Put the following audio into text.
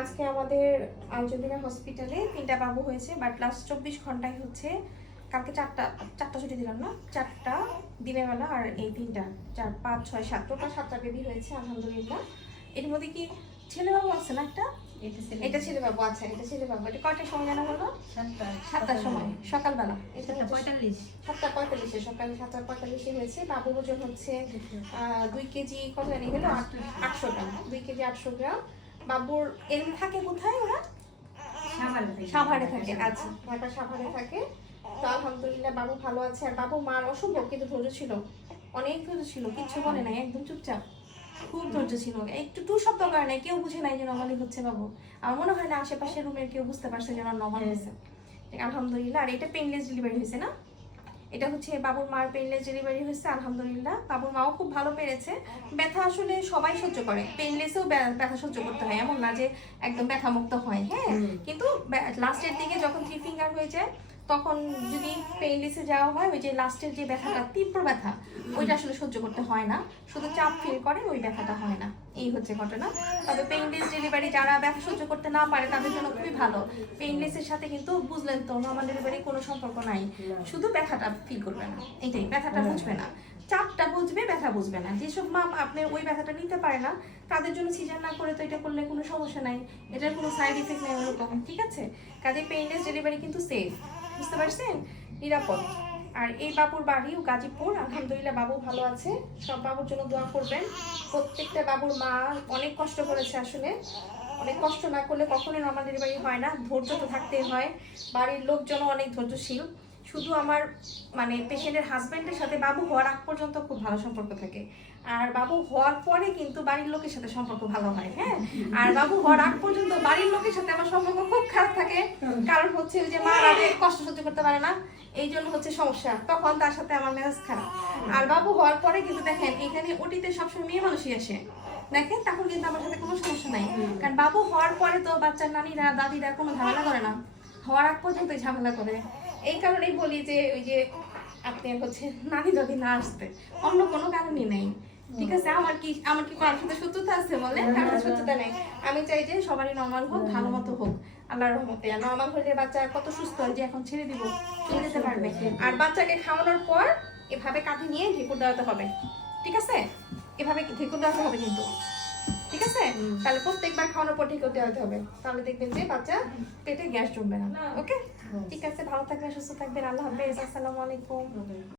আজকে আমাদের আঞ্জলিনা হসপিটালে 3টা বাবু হয়েছে, বাট লাস্ট 24 ঘন্টায় হচ্ছে কালকে চারটা ছুটি দিলাম না, 4টা দিনের বেলা আর এই 3টা 4 5 6 7 টোটাল 7টা বেবি হয়েছে আলহামদুলিল্লাহ। এর মধ্যে কি ছেলে বাবু আছে না একটা? এটা ছেলে বাবু। আচ্ছা, এটা ছেলে বাবু। এটা কয়টার সময় জানা হলো? 7টার সময় সকালবেলা। 7:45 সকাল 7:45 হয়েছে। বাবুর ওজন হচ্ছে 2 কেজি কত জানি হলো 800 গ্রাম। 2 কেজি 800 গ্রাম। বাবুর এরম থাকে কোথায় ওরা? সাভারে থাকে। আচ্ছা, ঢাকা সাভারে থাকে। তো আলহামদুলিল্লাহ বাবু ভালো আছে। আর বাবু মার অসম্ভব কিন্তু ধৈর্য ছিল, অনেক ধৈর্য ছিল, কিচ্ছু বলে নাই, একদম চুপচাপ, খুব ধৈর্য ছিল। একটু টু শব্দ করে নাই, কেউ বুঝে নাই যে নর্মালি হচ্ছে বাবু। আমার মনে হয় না আশেপাশের রুমের কেউ বুঝতে পারছে যে নর্মাল হয়েছে। আলহামদুলিল্লাহ। আর এটা পেইনলেস ডেলিভারি হয়েছে না? এটা হচ্ছে বাবুর মার পেইনলেস ডেলিভারি হয়েছে আলহামদুলিল্লাহ। বাবুর মাও খুব ভালো পেরেছে। ব্যথা আসলে সবাই সহ্য করে, পেইনলেসেও ব্যথা সহ্য করতে হয়, এমন না যে একদম ব্যথা মুক্ত হয়। হ্যাঁ, কিন্তু লাস্টের দিকে যখন 3 ফিঙ্গার হয়ে যায় তখন যদি পেইনলেসে যাওয়া হয়, ওই যে লাস্টের যে ব্যথাটা, তীব্র ব্যথা, ওইটা আসলে সহ্য করতে হয় না, শুধু চাপ ফিল করে, ওই ব্যথাটা হয় না। এই হচ্ছে ঘটনা। তবে পেইনলেস ডেলিভারি যারা ব্যথা সহ্য করতে না পারে তাদের জন্য খুবই ভালো। পেইনলেসের সাথে কিন্তু বুঝলেন তো নর্মাল ডেলিভারি কোনো সম্পর্ক নাই, শুধু ব্যথাটা ফিল করবে না, এটাই, ব্যথাটা বুঝবে না, চাপটা বুঝবে, ব্যথা বুঝবে না। যেসব মা আপনি ওই ব্যথাটা নিতে পারে না তাদের জন্য সিজার না করে তো এটা করলে কোনো সমস্যা নাই, এটার কোনো সাইড ইফেক্ট নেই ওরকম, ঠিক আছে? কাজে পেইনলেস ডেলিভারি কিন্তু সেফ, বুঝতে পারছেন, নিরাপদ। আর এই বাবুর বাড়িও গাজীপুর। আলহামদুলিল্লাহ বাবু ভালো আছে, সব বাবুর জন্য দোয়া করবেন। প্রত্যেকটা বাবুর মা অনেক কষ্ট করেছে আসলে, অনেক কষ্ট না করলে কখনোই নর্মাল ডেলিভারি হয় না, ধৈর্য তো থাকতেই হয়। বাড়ির লোকজনও অনেক ধৈর্যশীল। শুধু আমার মানে পেশেন্টের হাজব্যান্ডের সাথে বাবু হওয়ার আগ পর্যন্ত খুব ভালো সম্পর্ক থাকে, আর বাবু হওয়ার পরে কিন্তু বাড়ির লোকের সাথে সম্পর্ক ভালো হয়। হ্যাঁ, আর বাবু হওয়ার আগ পর্যন্ত বাড়ির লোকের সাথে আমার সম্পর্ক খুব খারাপ থাকে, কারণ হচ্ছে ওই যে মা আগে কষ্ট সহ্য করতে পারে না, এই জন্য হচ্ছে সমস্যা, তখন তার সাথে আমার মেজাজ খারাপ। আর বাবু হওয়ার পরে কিন্তু দেখেন এখানে ওটিতে সবসময় মেয়ে মানুষই আসে, দেখেন তখন কিন্তু আমার সাথে কোনো সমস্যা নাই, কারণ বাবু হওয়ার পরে তো বাচ্চার নানিরা দাদিরা কোনো ঝামেলা করে না, হওয়ার আগ পর্যন্ত ঝামেলা করে। এই কারণেই বলি যে ওই যে আপনি হচ্ছে নানি দাদি না আসতে, অন্য কোনো কারণই নেই, ঠিক আছে? আমার কি কারোর সাথে শত্রুতা আছে বলে? কারোর শত্রুতা নেই। আমি চাই যে সবারই নর্মাল হোক, ভালো মতো হোক, আল্লাহর রহমতে। আর নর্মাল হলে বাচ্চা কত সুস্থ হয় যে এখন ছেড়ে দিব, চলে যেতে পারবে। আর বাচ্চাকে খাওয়ানোর পর এভাবে কাঁধে নিয়ে ঢেকুর দেওয়াতে হবে, ঠিক আছে? এভাবে ঢেকুর দেওয়াতে হবে কিন্তু, ঠিক আছে? তাহলে প্রত্যেকবার খাওয়ানোর পর ঢেকুর দেওয়াতে হবে, তাহলে দেখবেন যে বাচ্চা পেটে গ্যাস জমবে না। ওকে, ঠিক আছে, ভালো থাকবেন, সুস্থ থাকবেন, আল্লাহ হাফেজ, আসসালামু আলাইকুম।